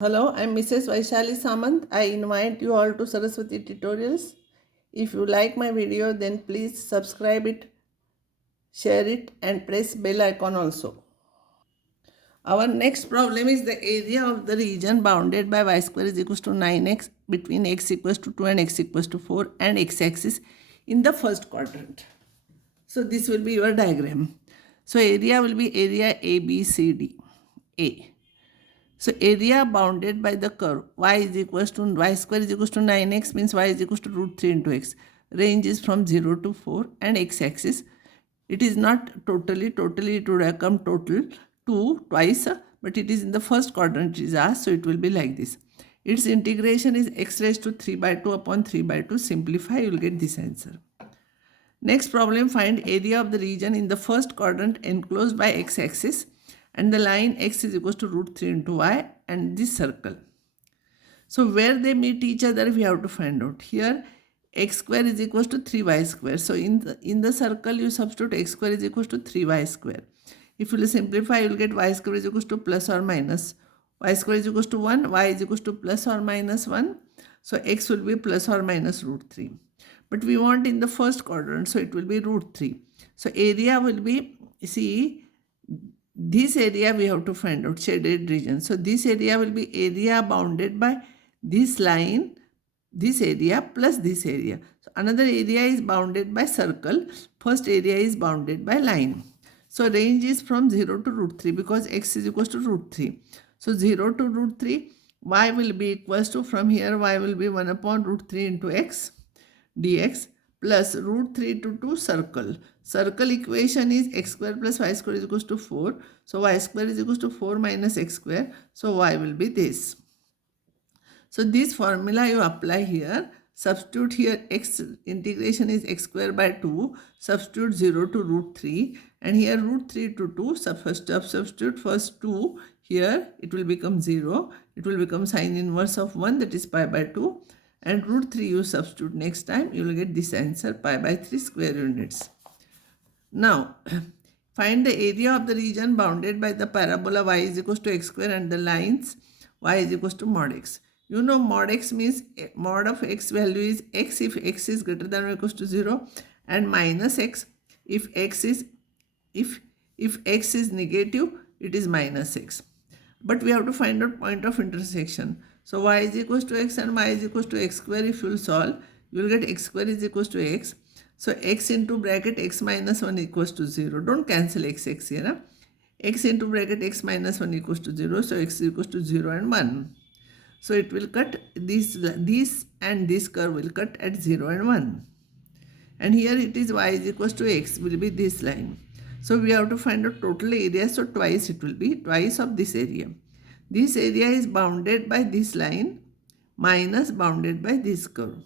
Hello, I'm Mrs. Vaishali Samant. I invite you all to Saraswati Tutorials. If you like my video, then please subscribe it, share it, and press bell icon also. Our next problem is the area of the region bounded by y square is equals to 9x between x equals to 2 and x equals to 4 and x-axis in the first quadrant. So this will be your diagram. So area will be area A, B, C, D. A. So area bounded by the curve y is equals to y square is equals to 9x means y is equals to root 3 into x. Range is from 0 to 4 and x-axis. It is not totally it would have come total 2 twice, but it is in the first quadrant it is asked, so it will be like this. Its integration is x raised to 3 by 2 upon 3 by 2. Simplify, you will get this answer. Next problem, find area of the region in the first quadrant enclosed by x-axis and the line x is equals to root 3 into y and this circle. So where they meet each other, we have to find out. Here x square is equals to 3y square. So in the circle you substitute x square is equals to 3y square. If you will simplify, you will get y square is equals to plus or minus. Y square is equals to 1, y is equals to plus or minus 1. So x will be plus or minus root 3. But we want in the first quadrant, so it will be root 3. So area will be, see, this area we have to find out, shaded region. So this area will be area bounded by this line, this area plus this area. So another area is bounded by circle. First area is bounded by line. So range is from 0 to root 3 because x is equals to root 3. So 0 to root 3, y will be equals to, from here y will be 1 upon root 3 into x dx plus root 3 to 2 circle. Circle equation is x square plus y square is equals to 4. So y square is equals to 4 minus x square. So y will be this. So this formula you apply here. Substitute here x integration is x square by 2. Substitute 0 to root 3. And here root 3 to 2. Substitute first 2. Here it will become 0. It will become sine inverse of 1, that is pi by 2. And root 3 you substitute next time, you will get this answer, pi by 3 square units. Now, find the area of the region bounded by the parabola y is equals to x square and the lines y is equals to mod x. You know mod x means mod of x value is x if x is greater than or equals to 0 and minus x if x is negative, it is minus x. But we have to find out point of intersection. So y is equals to x and y is equals to x square. If you will solve, you will get x square is equals to x. So x into bracket x minus 1 equals to 0. Don't cancel x here. Huh? X into bracket x minus 1 equals to 0. So x is equals to 0 and 1. So it will cut this and this curve will cut at 0 and 1. And here it is y is equals to x will be this line. So we have to find out total area. So twice it will be twice of this area. This area is bounded by this line minus bounded by this curve.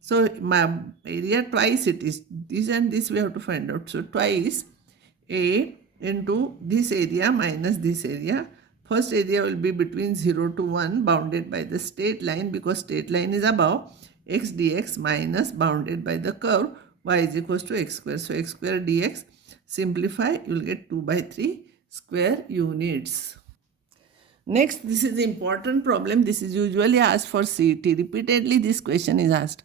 So my area twice it is. This and this we have to find out. So twice A into this area minus this area. First area will be between 0 to 1 bounded by the straight line because straight line is above x dx minus bounded by the curve y is equals to x square. So x square dx, simplify, you will get 2 by 3 square units. Next, this is the important problem. This is usually asked for CET. Repeatedly this question is asked.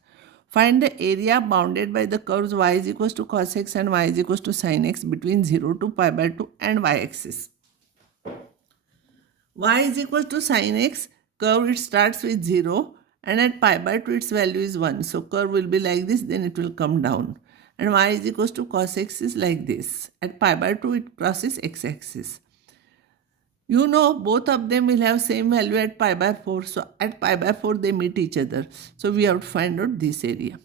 Find the area bounded by the curves y is equals to cos x and y is equals to sin x between 0 to pi by 2 and y-axis. Y is equals to sin x, curve it starts with 0 and at pi by 2 its value is 1. So curve will be like this, then it will come down. And y is equals to cos x is like this. At pi by 2 it crosses x-axis. You know both of them will have same value at pi by 4. So at pi by 4 they meet each other. So we have to find out this area.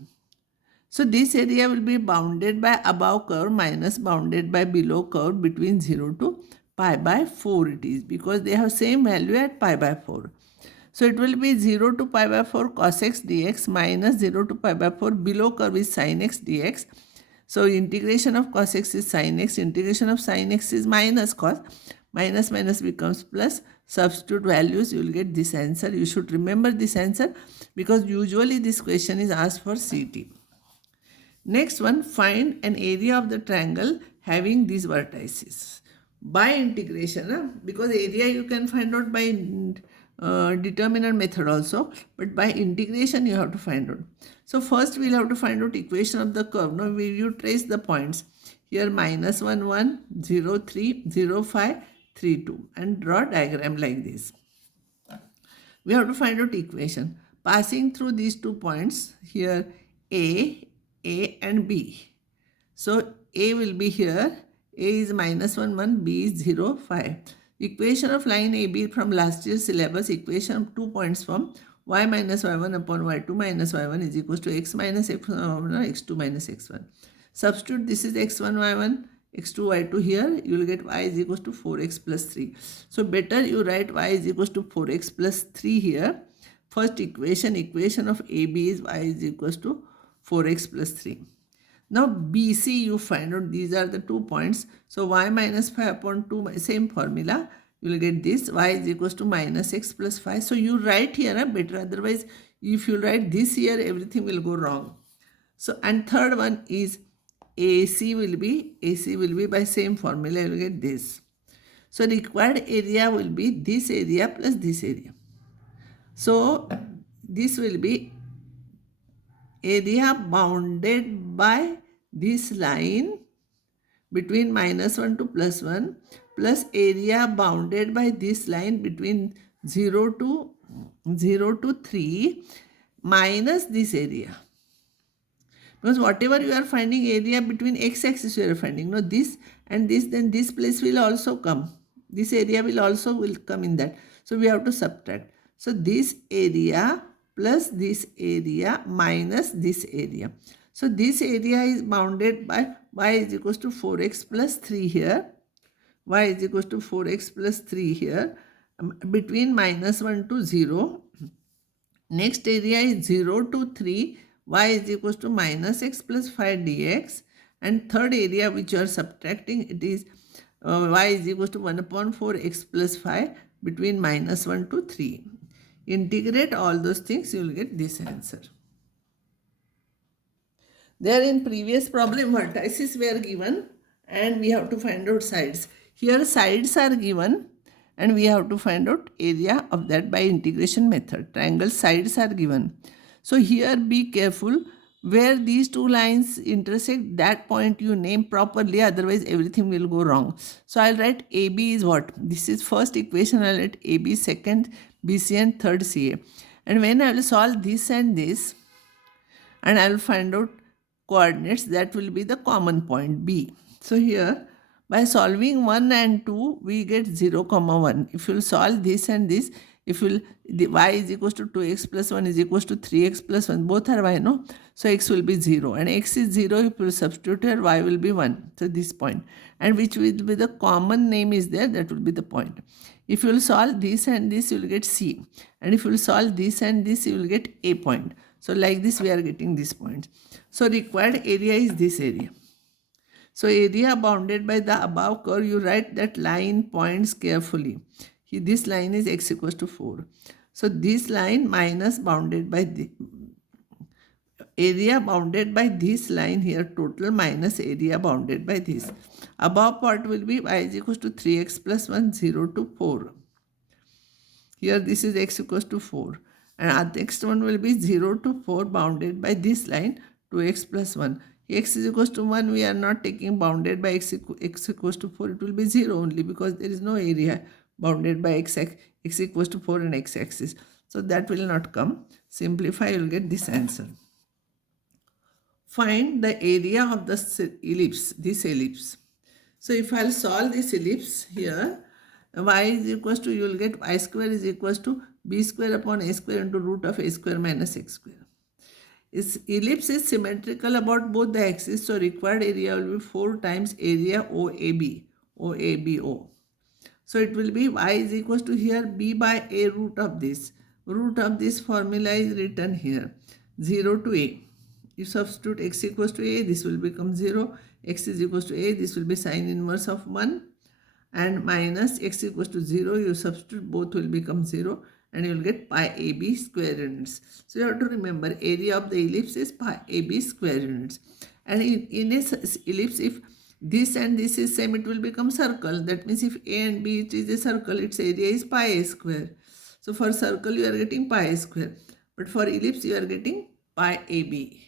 So this area will be bounded by above curve minus bounded by below curve between 0 to pi by 4 it is because they have same value at pi by 4. So it will be 0 to pi by 4 cos x dx minus 0 to pi by 4 below curve is sin x dx. So integration of cos x is sin x, integration of sin x is minus cos. Minus minus becomes plus. Substitute values, you will get this answer. You should remember this answer because usually this question is asked for CT. Next one, find an area of the triangle having these vertices. By integration, because area you can find out by determinant method also, but by integration you have to find out. So first we'll have to find out equation of the curve. Now you trace the points here: minus 1 1 0 3 0 5 3 2, and draw diagram like this. We have to find out equation passing through these 2 points here, A and B. So A will be here. A is minus 1 1, B is 0 5. Equation of line AB from last year's syllabus, equation of 2 points from y minus y1 upon y2 minus y1 is equals to x minus x1 x2 minus x1. Substitute this is x1 y1 x2 y2 here, you will get y is equals to 4x plus 3. So better you write y is equals to 4x plus 3 here. First equation of AB is y is equals to 4x plus 3. Now BC you find out, these are the 2 points. So y minus 5 upon 2, same formula, you will get this, y is equals to minus x plus 5. So you write here better, otherwise if you write this here everything will go wrong. So and third one is AC will be by same formula, you will get this. So required area will be this area plus this area. So this will be area bounded by this line between minus 1 to plus 1 plus area bounded by this line between 0 to 3 minus this area. Because whatever you are finding area between x-axis you are finding. Now this and this, then this place will also come. This area will come in that. So we have to subtract. So this area plus this area minus this area. So this area is bounded by y is equals to 4x plus 3 here. Y is equals to 4x plus 3 here between minus 1 to 0. Next area is 0 to 3. Y is equals to minus x plus 5 dx. And third area which you are subtracting, it is y is equals to 1 upon 4 x plus 5 between minus 1 to 3. Integrate all those things, you will get this answer. There in previous problem vertices were given and we have to find out sides. Here sides are given and we have to find out area of that by integration method. Triangle sides are given. So here be careful, where these 2 lines intersect, that point you name properly, otherwise everything will go wrong. So I'll write AB is what? This is first equation, I'll write AB, second BC and third CA. And when I will solve this and this, and I will find out coordinates, that will be the common point B. So here by solving 1 and 2 we get 0, 1. If you will solve this and this, if you will, the y is equals to 2x plus 1 is equals to 3x plus 1, both are y, no? So x will be 0 and x is 0, if you will substitute here, y will be 1. So this point, and which will be the common name is there, that will be the point. If you will solve this and this, you will get C, and if you will solve this and this, you will get A point. So like this we are getting this point. So required area is this area. So area bounded by the above curve, you write that line points carefully. This line is x equals to 4. So this line minus bounded by the area bounded by this line here, total minus area bounded by this. Above part will be y is equals to 3x plus 1, 0 to 4. Here this is x equals to 4. And the next one will be 0 to 4 bounded by this line, 2x plus 1. X is equals to 1, we are not taking bounded by x equals to 4, it will be 0 only because there is no area bounded by x equals to 4 and x-axis. So that will not come. Simplify, you will get this answer. Find the area of the ellipse, this ellipse. So if I will solve this ellipse here, y is equals to, you will get y square is equals to b square upon a square into root of a square minus x square. Its ellipse is symmetrical about both the axes, so required area will be 4 times area OABO. So it will be y is equals to here b by a root of this. Root of this formula is written here, 0 to a. You substitute x equals to a, this will become 0. X is equals to a, this will be sine inverse of 1. And minus x equals to 0, you substitute, both will become 0. And you will get pi AB square units. So you have to remember area of the ellipse is pi AB square units. And in a ellipse, if this and this is same, it will become circle. That means if A and B it is a circle, its area is pi A square. So for circle you are getting pi square, but for ellipse you are getting pi AB.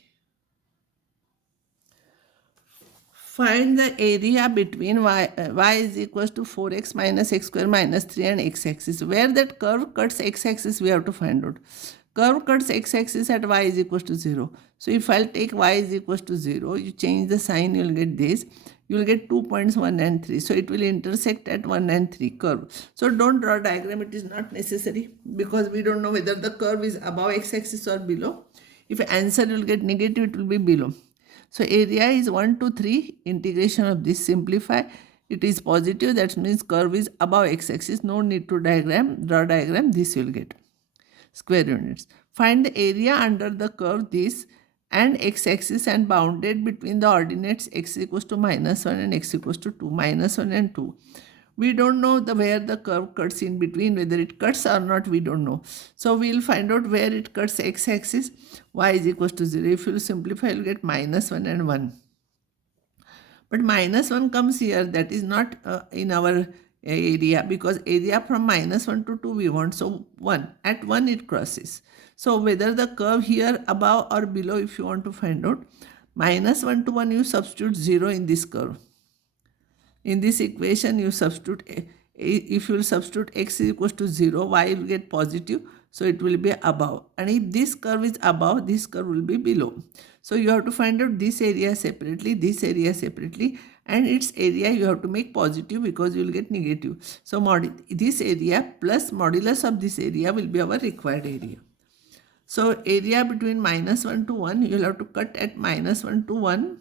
Find the area between y is equals to 4x minus x square minus 3 and x-axis. Where that curve cuts x-axis, we have to find out. Curve cuts x-axis at y is equals to 0. So if I'll take y is equals to 0, you change the sign, you will get this. You will get 2 points 1 and 3. So it will intersect at 1 and 3 curve. So don't draw diagram. It is not necessary because we don't know whether the curve is above x-axis or below. If answer will get negative, it will be below. So area is 1 to 3. Integration of this simplify. It is positive. That means curve is above x-axis. No need to draw diagram. This you will get. Square units. Find the area under the curve this and x-axis and bounded between the ordinates x equals to minus 1 and x equals to 2. Minus 1 and 2. We don't know where the curve cuts in between, whether it cuts or not, we don't know. So we will find out where it cuts x-axis, y is equals to 0. If you simplify, you will get minus 1 and 1. But minus 1 comes here, that is not in our area, because area from minus 1 to 2 we want. So 1, at 1 it crosses. So whether the curve here above or below, if you want to find out, minus 1 to 1 you substitute 0 in this curve. In this equation, you substitute, if you will substitute x is equals to 0, y will get positive, so it will be above. And if this curve is above, this curve will be below. So you have to find out this area separately, and its area you have to make positive because you will get negative. So this area plus modulus of this area will be our required area. So area between minus 1 to 1, you will have to cut at minus 1 to 1,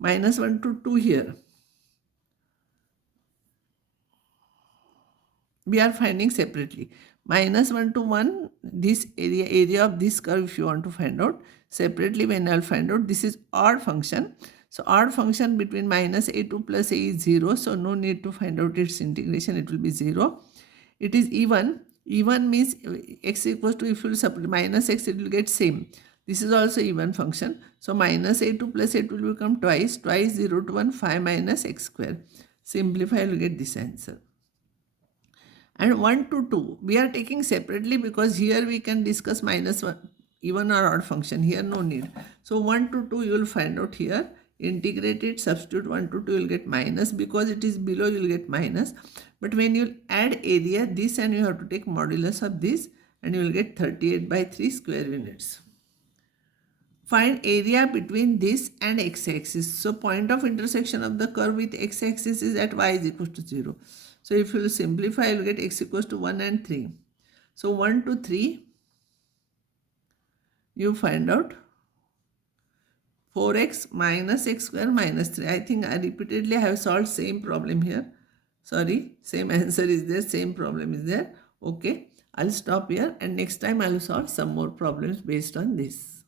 minus 1 to 2 here. We are finding separately. Minus 1 to 1, this area of this curve if you want to find out. Separately when I will find out, this is odd function. So odd function between minus a2 plus a is 0. So no need to find out its integration. It will be 0. It is even. Even means x equals to, if you will substitute minus x, it will get same. This is also even function. So minus a2 plus a2 will become twice 0 to 1, 5 minus x square. Simplify, you will get this answer. And 1 to 2, we are taking separately because here we can discuss minus 1, even or odd function. Here no need. So 1 to 2 you will find out here. Integrate it, substitute 1 to 2, you will get minus. Because it is below, you will get minus. But when you add area, this and you have to take modulus of this, and you will get 38 by 3 square units. Find area between this and x-axis. So point of intersection of the curve with x-axis is at y is equal to 0. So if you will simplify, you will get x equals to 1 and 3. So 1 to 3, you find out 4x minus x square minus 3. I think I repeatedly have solved same problem here. Sorry, same answer is there, same problem is there. Okay, I'll stop here and next time I'll solve some more problems based on this.